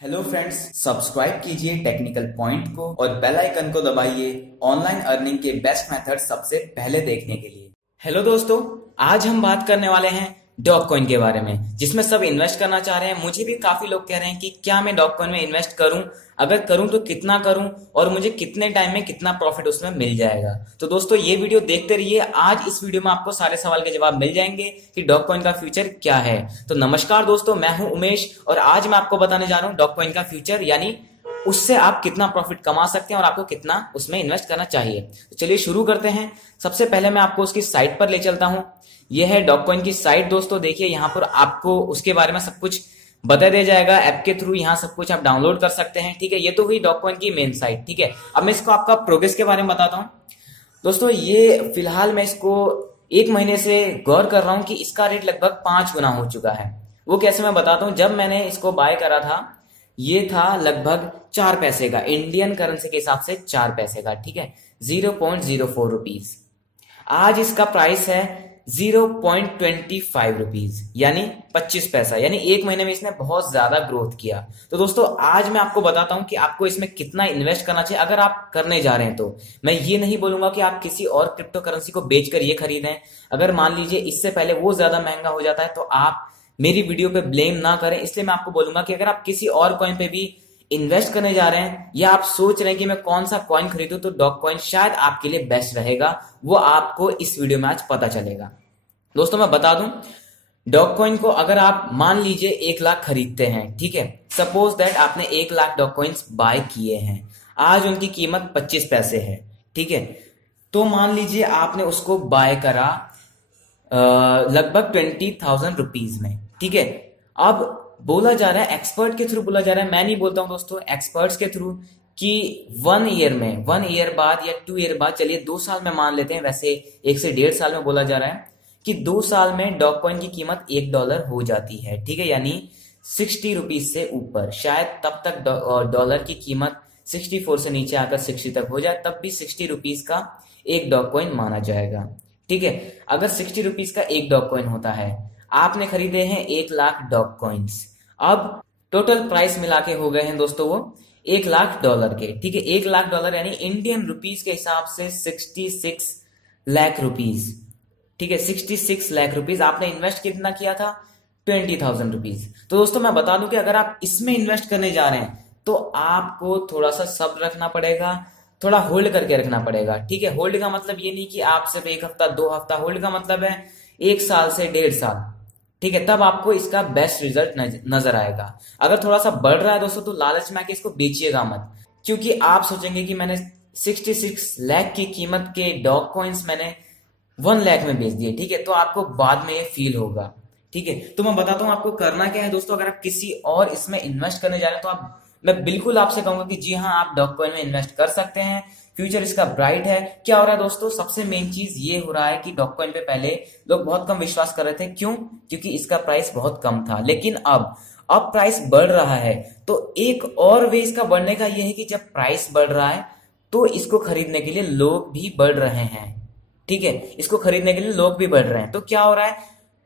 Hello friends, subscribe कीजिए technical point को और बेल आइकन को दबाइए ऑनलाइन अर्निंग के बेस्ट मेथड सबसे पहले देखने के लिए। हेलो दोस्तों, आज हम बात करने वाले हैं डॉग कॉइन के बारे में, जिसमें सब इन्वेस्ट करना चाह रहे हैं। मुझे भी काफी लोग कह रहे हैं कि क्या मैं डॉग कॉइन में इन्वेस्ट करूं, अगर करूं तो कितना करूं और मुझे कितने टाइम में कितना प्रॉफिट उसमें मिल जाएगा। तो दोस्तों ये वीडियो देखते रहिए। आज इस वीडियो में आपको सारे सवाल के जवाब मिल जाएंगे कि डॉग कॉइन का फ्यूचर क्या है। तो नमस्कार दोस्तों, मैं हूं उमेश और आज मैं आपको बताने जा रहा हूं डॉग कॉइन का फ्यूचर, यानी उससे आप कितना प्रॉफिट कमा सकते हैं और आपको कितना उसमें इन्वेस्ट करना चाहिए। तो चलिए शुरू करते हैं। सबसे पहले मैं आपको उसकी साइट पर ले चलता हूं। यह है डॉग कॉइन की साइट। दोस्तों देखिए, यहाँ पर आपको उसके बारे में सब कुछ बता दिया जाएगा ऐप के थ्रू। यहाँ सब कुछ आप डाउनलोड कर सकते हैं। ठीक है, ये तो हुई डॉग कॉइन की मेन साइट। ठीक है, अब मैं इसको आपका प्रोग्रेस के बारे में बताता हूँ। दोस्तों ये फिलहाल मैं इसको 1 महीने से गौर कर रहा हूँ कि इसका रेट लगभग 5 गुना हो चुका है। वो कैसे, मैं बताता हूँ। जब मैंने इसको बाय करा था ये था लगभग 4 पैसे का, इंडियन करेंसी के हिसाब से 4 पैसे का। ठीक है, 0.04 रुपीज। आज इसका प्राइस है 0.25 रुपीज, यानी 25 पैसा। यानी 1 महीने में इसने बहुत ज्यादा ग्रोथ किया। तो दोस्तों आज मैं आपको बताता हूं कि आपको इसमें कितना इन्वेस्ट करना चाहिए अगर आप करने जा रहे हैं। तो मैं ये नहीं बोलूंगा कि आप किसी और क्रिप्टो करेंसी को बेचकर ये खरीदें। अगर मान लीजिए इससे पहले वो ज्यादा महंगा हो जाता है तो आप मेरी वीडियो पे ब्लेम ना करें। इसलिए मैं आपको बोलूंगा कि अगर आप किसी और कॉइन पे भी इन्वेस्ट करने जा रहे हैं या आप सोच रहे हैं कि मैं कौन सा कॉइन खरीदूं, तो डॉग कॉइन शायद आपके लिए बेस्ट रहेगा। वो आपको इस वीडियो में आज पता चलेगा। दोस्तों मैं बता दूं, डॉग कॉइन को अगर आप मान लीजिए 1 लाख खरीदते हैं, ठीक है, सपोज दैट आपने 1 लाख डॉग कॉइन्स बाय किए हैं, आज उनकी कीमत 25 पैसे है। ठीक है, तो मान लीजिए आपने उसको बाय करा लगभग 20,000 रुपीज में। ठीक है, अब बोला जा रहा है, एक्सपर्ट के थ्रू बोला जा रहा है, मैं नहीं बोलता हूं दोस्तों, एक्सपर्ट्स के थ्रू, कि 1 ईयर में, 1 ईयर बाद या 2 ईयर बाद, चलिए 2 साल में मान लेते हैं, वैसे 1 से 1.5 साल में बोला जा रहा है कि 2 साल में डॉग कॉइन की कीमत $1 हो जाती है। ठीक है, यानी 60 रुपीज से ऊपर। शायद तब तक डॉलर की कीमत 64 से नीचे आकर 60 तक हो जाए, तब भी 60 रुपीज का एक डॉग कॉइन माना जाएगा। ठीक है, अगर 60 रुपीज का एक डॉग कॉइन होता है, आपने खरीदे हैं 1 लाख डॉग कॉइन्स, अब टोटल प्राइस मिला के हो गए हैं दोस्तों वो $1 लाख के। ठीक है, $1 लाख यानी इंडियन रुपीज के हिसाब से 66 लाख रुपीज। ठीक है, 66 लाख रुपीज आपने इन्वेस्ट कितना किया था? 20,000 रुपीज। तो दोस्तों मैं बता दूं कि अगर आप इसमें इन्वेस्ट करने जा रहे हैं तो आपको थोड़ा सा सब्र रखना पड़ेगा, थोड़ा होल्ड करके रखना पड़ेगा। ठीक है, होल्ड का मतलब ये नहीं कि आप सिर्फ 1 हफ्ता 2 हफ्ता, होल्ड का मतलब है 1 साल से 1.5 साल। ठीक है, तब आपको इसका बेस्ट रिजल्ट नजर आएगा। अगर थोड़ा सा बढ़ रहा है दोस्तों तो लालच में आके इसको बेचिएगा मत, क्योंकि आप सोचेंगे कि मैंने 66 लाख की कीमत के डॉग कॉइन्स मैंने 1 लाख में बेच दिए। ठीक है, तो आपको बाद में ये फील होगा। ठीक है, तो मैं बताता हूं आपको करना क्या है दोस्तों। अगर आप किसी और इसमें इन्वेस्ट करने जा रहे हैं तो मैं बिल्कुल आपसे कहूंगा कि जी हाँ, आप डॉग कॉइन में इन्वेस्ट कर सकते हैं। फ्यूचर इसका ब्राइट है। क्या हो रहा है दोस्तों, सबसे मेन चीज ये हो रहा है कि डॉग कॉइन पे पहले लोग बहुत कम विश्वास कर रहे थे। क्यों? क्योंकि इसका प्राइस बहुत कम था। लेकिन अब प्राइस बढ़ रहा है। तो एक और वे इसका बढ़ने का यह है कि जब प्राइस बढ़ रहा है तो इसको खरीदने के लिए लोग भी बढ़ रहे हैं। ठीक है, इसको खरीदने के लिए लोग भी बढ़ रहे हैं। तो क्या हो रहा है,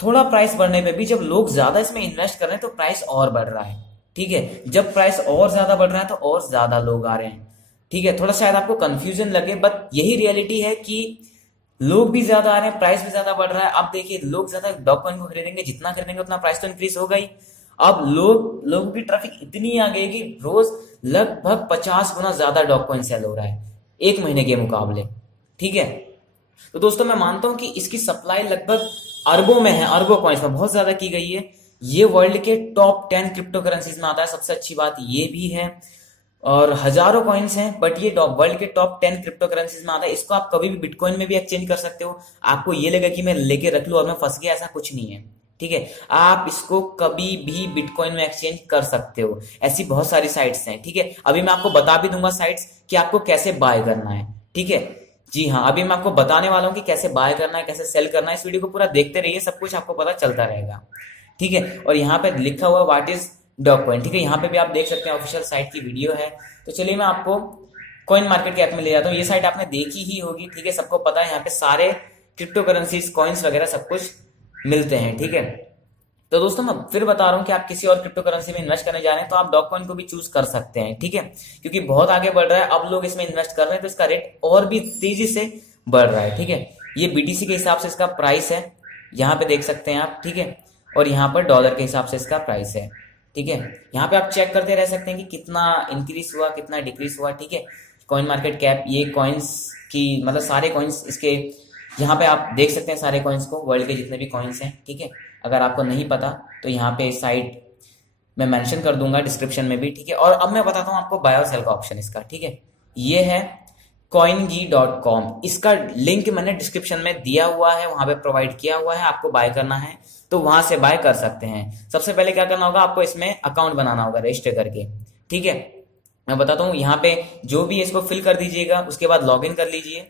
थोड़ा प्राइस बढ़ने पे भी जब लोग ज्यादा इसमें इन्वेस्ट कर रहे हैं तो प्राइस और बढ़ रहा है। ठीक है, जब प्राइस और ज्यादा बढ़ रहा है तो और ज्यादा लोग आ रहे हैं। ठीक है, थोड़ा शायद आपको कंफ्यूजन लगे, बट यही रियलिटी है कि लोग भी ज्यादा आ रहे हैं, प्राइस भी ज्यादा बढ़ रहा है। अब देखिए, लोग ज्यादा डॉग कॉइन को खरीदेंगे, जितना खरीदेंगे उतना प्राइस तो इंक्रीज होगा ही। अब लोगों की ट्रैफिक इतनी आ गई कि रोज लगभग 50 गुना ज्यादा डॉग कॉइन सेल हो रहा है 1 महीने के मुकाबले। ठीक है, तो दोस्तों मैं मानता हूं कि इसकी सप्लाई लगभग अरबों में है, अरबों कॉइन्स में बहुत ज्यादा की गई है। ये वर्ल्ड के टॉप 10 क्रिप्टो करेंसीज में आता है, सबसे अच्छी बात ये भी है। और हजारों कॉइन्स हैं, बट ये वर्ल्ड के टॉप 10 क्रिप्टो करेंसीज में आता है। इसको आप कभी भी बिटकॉइन में भी एक्सचेंज कर सकते हो। आपको ये लगा कि मैं लेके रख लूं और मैं फंस गया, ऐसा कुछ नहीं है। ठीक है, आप इसको कभी भी बिटकॉइन में एक्सचेंज कर सकते हो। ऐसी बहुत सारी साइट्स हैं। ठीक है, अभी मैं आपको बता भी दूंगा साइट्स कि आपको कैसे बाय करना है। ठीक है, जी हाँ, अभी मैं आपको बताने वाला हूं कि कैसे बाय करना है, कैसे सेल करना है। इस वीडियो को पूरा देखते रहिए, सब कुछ आपको पता चलता रहेगा। ठीक है, और यहाँ पे लिखा हुआ व्हाट इज डॉग कॉइन। ठीक है, यहाँ पे भी आप देख सकते हैं, ऑफिशियल साइट की वीडियो है। तो चलिए मैं आपको कॉइन मार्केट के ऐप में ले जाता हूँ। ये साइट आपने देखी ही होगी। ठीक है, सबको पता है यहाँ पे सारे क्रिप्टो करेंसीज, कॉइन्स वगैरह सब कुछ मिलते हैं। ठीक है, तो दोस्तों मैं फिर बता रहा हूँ कि आप किसी और क्रिप्टो करेंसी में इन्वेस्ट करने जा रहे हैं तो आप डॉगकॉइन को भी चूज कर सकते हैं, ठीक है, क्योंकि बहुत आगे बढ़ रहा है, अब लोग इसमें इन्वेस्ट कर रहे हैं तो इसका रेट और भी तेजी से बढ़ रहा है, ठीक है। ये बीटीसी के हिसाब से इसका प्राइस है, यहाँ पे देख सकते हैं आप, ठीक है, और यहाँ पर डॉलर के हिसाब से इसका प्राइस है, ठीक है। यहाँ पे आप चेक करते रह सकते हैं कि कितना इंक्रीज हुआ, कितना डिक्रीज हुआ, ठीक है। कॉइन मार्केट कैप, ये कॉइन्स की मतलब सारे कॉइन्स इसके यहाँ पे आप देख सकते हैं, सारे कॉइन्स को, वर्ल्ड के जितने भी कॉइन्स हैं, ठीक है। अगर आपको नहीं पता तो यहाँ पे साइट मैं मेंशन कर दूंगा डिस्क्रिप्शन में भी, ठीक है। और अब मैं बताता हूँ आपको बाय और सेल का ऑप्शन इसका, ठीक है। ये है coingi.com, इसका लिंक मैंने डिस्क्रिप्शन में दिया हुआ है, वहां पे प्रोवाइड किया हुआ है, आपको बाय करना है तो वहां से बाय कर सकते हैं। सबसे पहले क्या करना होगा, आपको इसमें अकाउंट बनाना होगा रजिस्टर करके, ठीक है। मैं बताता हूँ, यहाँ पे जो भी इसको फिल कर दीजिएगा, उसके बाद लॉगिन कर लीजिए।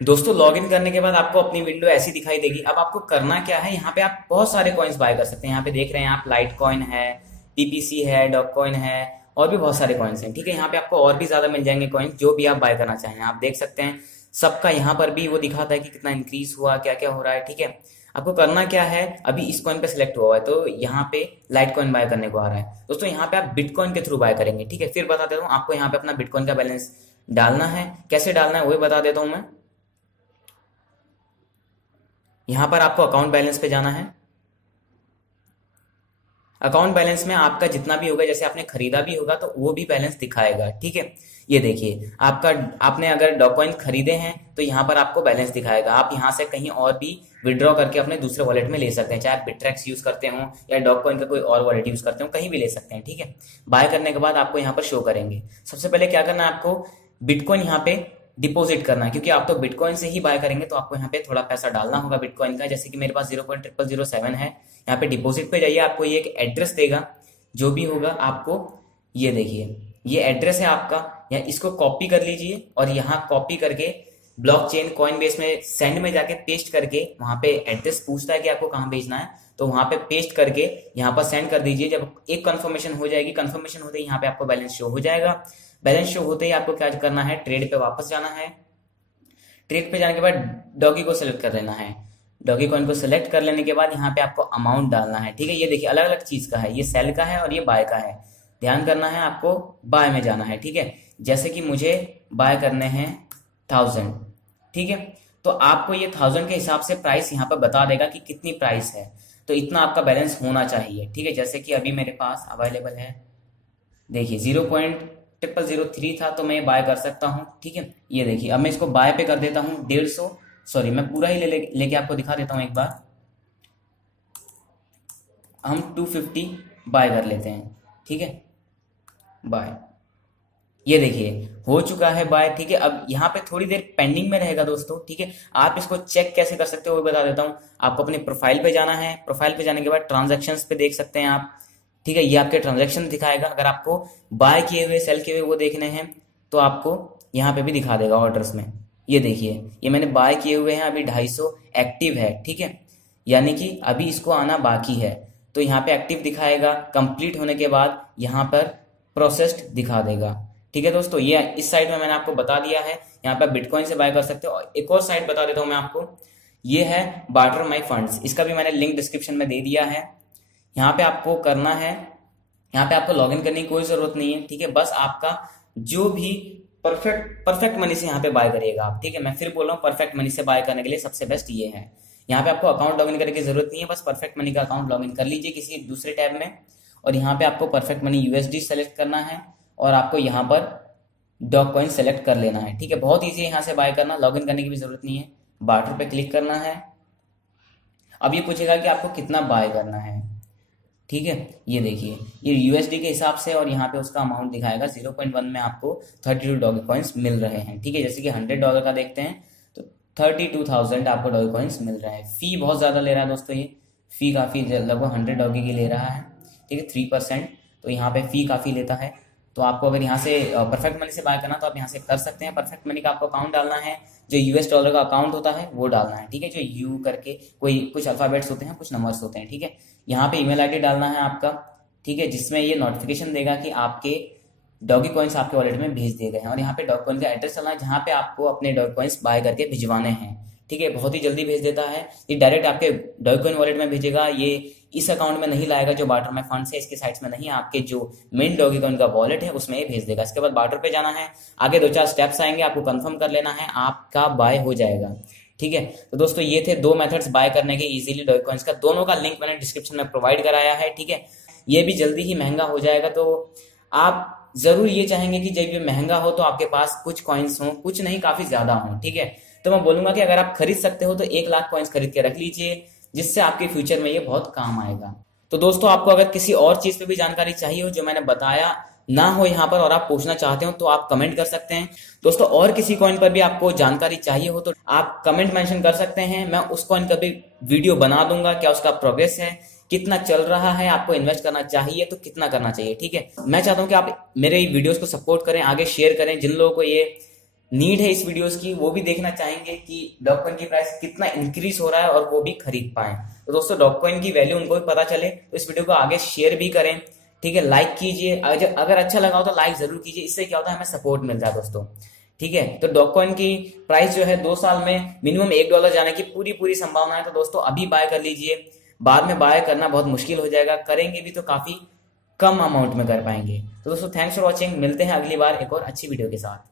दोस्तों लॉगिन करने के बाद आपको अपनी विंडो ऐसी दिखाई देगी। अब आपको करना क्या है, यहाँ पे आप बहुत सारे कॉइन्स बाय कर सकते हैं। यहाँ पे देख रहे हैं आप, लाइट कॉइन है, टीपीसी है, डॉगकॉइन है, और भी बहुत सारे कॉइन्स हैं, ठीक है। यहाँ पे आपको और भी ज्यादा मिल जाएंगे कॉइन्स, जो भी आप बाय करना चाहें। आप देख सकते हैं सबका यहाँ पर भी वो दिखाता है कि कितना इंक्रीज हुआ, क्या क्या हो रहा है, ठीक है। आपको करना क्या है, अभी इस कॉइन पे सिलेक्ट हुआ है तो यहाँ पे लाइट कॉइन बाय करने को आ रहा है। दोस्तों यहाँ पे आप बिटकॉइन के थ्रू बाय करेंगे, ठीक है। फिर बता देता हूँ आपको, यहाँ पे अपना बिटकॉइन का बैलेंस डालना है, कैसे डालना है वो बता देता हूँ मैं। यहाँ पर आपको अकाउंट बैलेंस पे जाना है। अकाउंट बैलेंस में आपका जितना भी होगा, जैसे आपने खरीदा भी होगा तो वो भी बैलेंस दिखाएगा, ठीक है। ये देखिए आपका, आपने अगर डॉगकॉइन खरीदे हैं तो यहाँ पर आपको बैलेंस दिखाएगा। आप यहाँ से कहीं और भी विड्रॉ करके अपने दूसरे वॉलेट में ले सकते हैं, चाहे आप बिट्रेक्स यूज करते हो या डॉगकॉइन का कोई और वॉलेट यूज करते हो, कहीं भी ले सकते हैं, ठीक है। बाय करने के बाद आपको यहाँ पर शो करेंगे। सबसे पहले क्या करना है, आपको बिटकॉइन यहाँ पे डिपॉजिट करना है, क्योंकि आप तो बिटकॉइन से ही बाय करेंगे तो आपको यहाँ पे थोड़ा पैसा डालना होगा बिटकॉइन का। जैसे कि मेरे पास 0.0007 है। यहाँ पे डिपॉजिट पे जाइए, आपको ये एक एड्रेस देगा, जो भी होगा आपको, ये देखिए ये एड्रेस है आपका, या इसको कॉपी कर लीजिए और यहाँ कॉपी करके ब्लॉकचेन कॉइनबेस में सेंड में जाके पेस्ट करके, वहां पे एड्रेस पूछता है कि आपको कहाँ भेजना है, तो वहां पे पेस्ट करके यहाँ पर सेंड कर दीजिए। जब एक कंफर्मेशन हो जाएगी, कंफर्मेशन होते ही यहाँ पे आपको बैलेंस शो हो जाएगा। बैलेंस शो होते ही आपको क्या करना है, ट्रेड पे वापस जाना है। ट्रेड पे जाने के बाद डॉगी को सिलेक्ट कर लेना है। डॉगी कॉइन को सिलेक्ट कर लेने के बाद यहाँ पे आपको अमाउंट डालना है, ठीक है। ये देखिए अलग अलग चीज का है, ये सेल का है और ये बाय का है। ध्यान करना है, आपको बाय में जाना है, ठीक है। जैसे कि मुझे बाय करने हैं 1000, ठीक है, तो आपको ये 1000 के हिसाब से प्राइस यहाँ पर बता देगा कि कितनी प्राइस है, तो इतना आपका बैलेंस होना चाहिए, ठीक है। जैसे कि अभी मेरे पास अवेलेबल है, देखिए 0.0003 था, तो मैं बाय कर सकता हूँ, ठीक है। ये देखिए अब मैं इसको बाय पे कर देता हूँ 150, सॉरी मैं पूरा ही लेके आपको दिखा देता हूँ एक बार। हम 250 बाय कर लेते हैं, ठीक है, बाय। ये देखिए हो चुका है बाय, ठीक है। अब यहाँ पे थोड़ी देर पेंडिंग में रहेगा दोस्तों, ठीक है। आप इसको चेक कैसे कर सकते हो वो बता देता हूँ। आपको अपने प्रोफाइल पे जाना है, प्रोफाइल पे जाने के बाद ट्रांजैक्शंस पे देख सकते हैं आप, ठीक है। ये आपके ट्रांजैक्शन दिखाएगा। अगर आपको बाय किए हुए सेल किए हुए वो देखने हैं तो आपको यहाँ पे भी दिखा देगा ऑर्डर्स में। ये देखिए ये मैंने बाय किए हुए हैं, अभी 250 एक्टिव है, ठीक है, यानी कि अभी इसको आना बाकी है। तो यहाँ पे एक्टिव दिखाएगा, कंप्लीट होने के बाद यहाँ पर प्रोसेस्ड दिखा देगा, ठीक है दोस्तों। ये इस साइड में मैंने आपको बता दिया है, यहाँ पे बिटकॉइन से बाय कर सकते हो। और एक और साइट बता देता हूँ मैं आपको, ये है बार्टर माई फंड्स, इसका भी मैंने लिंक डिस्क्रिप्शन में दे दिया है। यहाँ पे आपको करना है, यहाँ पे आपको लॉगिन करने की कोई जरूरत नहीं है, ठीक है। बस आपका जो भी परफेक्ट मनी से यहाँ पे बाय करिएगा आप, ठीक है। मैं फिर बोल रहा हूँ, परफेक्ट मनी से बाय करने के लिए सबसे बेस्ट ये है। यहाँ पे आपको अकाउंट लॉगिन करने की जरूरत नहीं है, बस परफेक्ट मनी का अकाउंट लॉगिन कर लीजिए किसी दूसरे टैब में, और यहाँ पे आपको परफेक्ट मनी यूएसडी सेलेक्ट करना है और आपको यहाँ पर डॉगकॉइन सेलेक्ट कर लेना है, ठीक है। बहुत ईजी है यहाँ से बाय करना, लॉगिन करने की भी जरूरत नहीं है। बार्टर पे क्लिक करना है। अब ये पूछेगा कि आपको कितना बाय करना है, ठीक है। ये देखिए ये यूएसडी के हिसाब से, और यहाँ पे उसका अमाउंट दिखाएगा। 0.1 में आपको 32 डॉगी कॉइन्स मिल रहे हैं, ठीक है। जैसे कि $100 का देखते हैं तो 32,000 आपको डॉगी कॉइन्स मिल रहा है। फी बहुत ज्यादा ले रहा है दोस्तों, ये फी काफी लगभग 100 डॉगी की ले रहा है, ठीक है, 3%। तो यहाँ पे फी काफी लेता है। तो आपको अगर यहाँ से परफेक्ट मनी से बाय करना तो आप यहाँ से कर सकते हैं। परफेक्ट मनी का आपको अकाउंट डालना है, जो यूएस डॉलर का अकाउंट होता है वो डालना है, ठीक है। जो यू करके कोई कुछ अल्फाबेट्स होते हैं, कुछ नंबर्स होते हैं, ठीक है। यहाँ पे ईमेल आईडी डालना है आपका, ठीक है, जिसमें ये नोटिफिकेशन देगा कि आपके डॉगी कॉइन्स आपके वॉलेट में भेज दिए गए हैं। और यहाँ पे डॉग कॉइन का एड्रेस डालना है, जहाँ पे आपको अपने डॉग कॉइन्स बाय करके भिजवाने हैं, ठीक है, बहुत ही जल्दी भेज देता है। ये डायरेक्ट आपके डॉगकॉइन वॉलेट में भेजेगा, ये इस अकाउंट में नहीं लाएगा जो बार्टर में फंड्स है इसके साइट्स में नहीं, आपके जो मेन डॉगीकॉइन का वॉलेट है उसमें ये भेज देगा। इसके बाद बार्टर पे जाना है, आगे 2-4 स्टेप्स आएंगे, आपको कंफर्म कर लेना है, आपका बाय हो जाएगा। ठीक है, तो दोस्तों ये थे 2 मेथड्स बाय करने के इजीली डॉगकॉइंस का, दोनों का लिंक मैंने डिस्क्रिप्शन में प्रोवाइड कराया है। ठीक है, ये भी जल्दी ही महंगा हो जाएगा, तो आप जरूर ये चाहेंगे कि जब ये महंगा हो तो आपके पास कुछ कॉइन्स हो, कुछ नहीं काफी ज्यादा हो। ठीक है, तो मैं बोलूंगा कि अगर आप खरीद सकते हो तो 1 लाख कॉइन्स खरीद के रख लीजिए, जिससे आपके फ्यूचर में ये बहुत काम आएगा। तो दोस्तों आपको अगर किसी और चीज पे भी जानकारी चाहिए हो जो मैंने बताया ना हो यहाँ पर और आप पूछना चाहते हो तो आप कमेंट कर सकते हैं। दोस्तों और किसी कॉइन पर भी आपको जानकारी चाहिए हो तो आप कमेंट मेंशन कर सकते हैं, मैं उस कॉइन का भी वीडियो बना दूंगा, क्या उसका प्रोग्रेस है, कितना चल रहा है, आपको इन्वेस्ट करना चाहिए तो कितना करना चाहिए। ठीक है, मैं चाहता हूं कि आप मेरे वीडियोस को सपोर्ट करें, आगे शेयर करें, जिन लोगों को ये नीड है इस वीडियोस की वो भी देखना चाहेंगे कि डॉगकॉइन की प्राइस कितना इंक्रीज हो रहा है और वो भी खरीद पाए। तो दोस्तों डॉगकॉइन की वैल्यू उनको भी पता चले तो इस वीडियो को आगे शेयर भी करें। ठीक है, लाइक कीजिए, अगर अच्छा लगा हो तो लाइक जरूर कीजिए, इससे क्या होता है हमें सपोर्ट मिलता है दोस्तों। ठीक है, तो डॉगकॉइन की प्राइस जो है 2 साल में मिनिमम $1 जाने की पूरी संभावना है, तो दोस्तों अभी बाय कर लीजिए, बाद में बाय करना बहुत मुश्किल हो जाएगा, करेंगे भी तो काफी कम अमाउंट में कर पाएंगे। तो दोस्तों थैंक्स फॉर वॉचिंग, मिलते हैं अगली बार एक और अच्छी वीडियो के साथ।